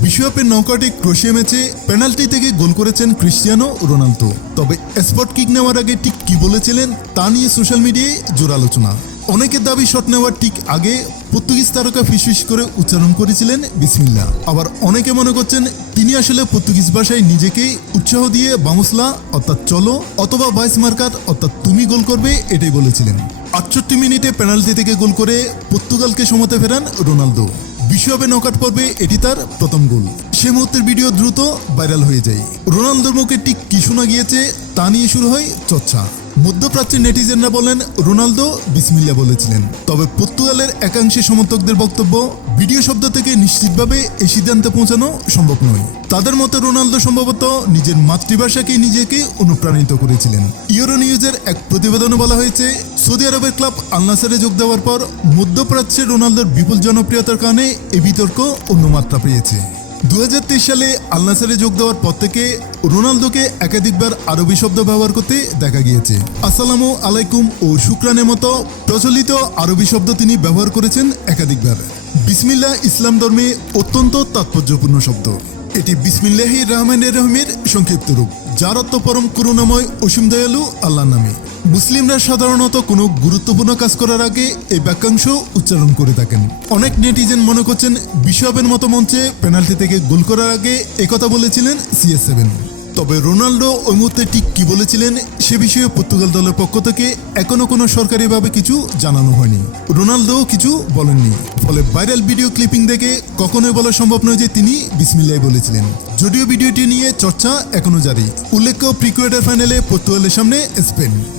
বিশ্বকাপের নকআউটে ক্রোয়েশিয়া ম্যাচে পেনাল্টি থেকে গোল করেছেন ক্রিস্টিয়ানো রোনালদো। তবে স্পট কিক নেওয়ার আগে ঠিক কি বলেছিলেন তা নিয়ে সোশ্যাল মিডিয়ায় জোর আলোচনা। অনেকের দাবি শট নেওয়ার ঠিক আগে পর্তুগিজ তারকা ফিসফিস করে উচ্চারণ করেছিলেন বিসমিল্লাহ। আবার অনেকে মনে করছেন তিনি আসলে পর্তুগিজ ভাষায় নিজেকে উৎসাহ দিয়ে বামুসলা অর্থাৎ চলো অথবা বাইস মার্কার অর্থাৎ তুমি গোল করবে এটাই বলেছিলেন। ৬৮ মিনিটে পেনাল্টি থেকে গোল করে পর্তুগালকে সমতা ফেরান রোনালদো। বিশ্বকাপে নকআউট পর্বে এটি তার প্রথম গোল। সে মুহূর্তের ভিডিও দ্রুত ভাইরাল হয়ে যায়। রোনালদোর মুখে ঠিক কি শোনা গিয়েছে তা নিয়ে শুরু হয় চর্চা। মধ্যপ্রাচ্যের নেটিজেনরা বলেন রোনালদো বিসমিল্লাহ বলেছিলেন। তবে পর্তুগালের একাংশের সমর্থকদের বক্তব্য ভিডিও শব্দ থেকে নিশ্চিতভাবে এই সিদ্ধান্তে পৌঁছানো সম্ভব নয়। তাদের মতে রোনালদো সম্ভবত নিজের মাতৃভাষাকে নিজেকে অনুপ্রাণিত করেছিলেন। ইউরো নিউজের এক প্রতিবেদনে বলা হয়েছে সৌদি আরবের ক্লাব আল নাসরে যোগ দেওয়ার পর মধ্যপ্রাচ্যে রোনালদোর বিপুল জনপ্রিয়তার কারণে এই বিতর্ক অন্য মাত্রা পেয়েছে। ২০২৩ সালে আল নাসরে যোগ দেওয়ার পর থেকে রোনালদোকে একাধিকবার আরবি শব্দ ব্যবহার করতে দেখা গিয়েছে। আসসালামু আলাইকুম ও শুকরানের মতো প্রচলিত আরবি শব্দ তিনি ব্যবহার করেছেন একাধিকবার। বিসমিল্লাহ ইসলাম ধর্মে অত্যন্ত তাৎপর্যপূর্ণ শব্দ। এটি বিসমিল্লাহির রহমানির রহিমের সংক্ষিপ্ত রূপ, যার অর্থ পরম করুণাময় অসীম দয়ালু আল্লাহর নামে। মুসলিমরা সাধারণত কোনো গুরুত্বপূর্ণ কাজ করার আগে এই বাক্যাংশ উচ্চারণ করে থাকেন। অনেক নেটিজেন মনে করছেন বিশ্বকাপের মতো মঞ্চে পেনাল্টি থেকে গোল করার আগে একথা বলেছিলেন CR7। তবে রোনালদো ওই মুহূর্তে ঠিক কি বলেছিলেন সে বিষয়ে পর্তুগাল দলের পক্ষ থেকে এখনো কোনো সরকারিভাবে কিছু জানানো হয়নি। রোনালদো কিছু বলেননি। ফলে ভাইরাল ভিডিও ক্লিপিং দেখে কখনোই বলা সম্ভব নয় যে তিনি বিসমিল্লাহ বলেছিলেন। যদিও ভিডিওটি নিয়ে চর্চা এখনো জারি। উল্লেখ্য প্রি কোয়ার্টার ফাইনালে পর্তুগালের সামনে স্পেন।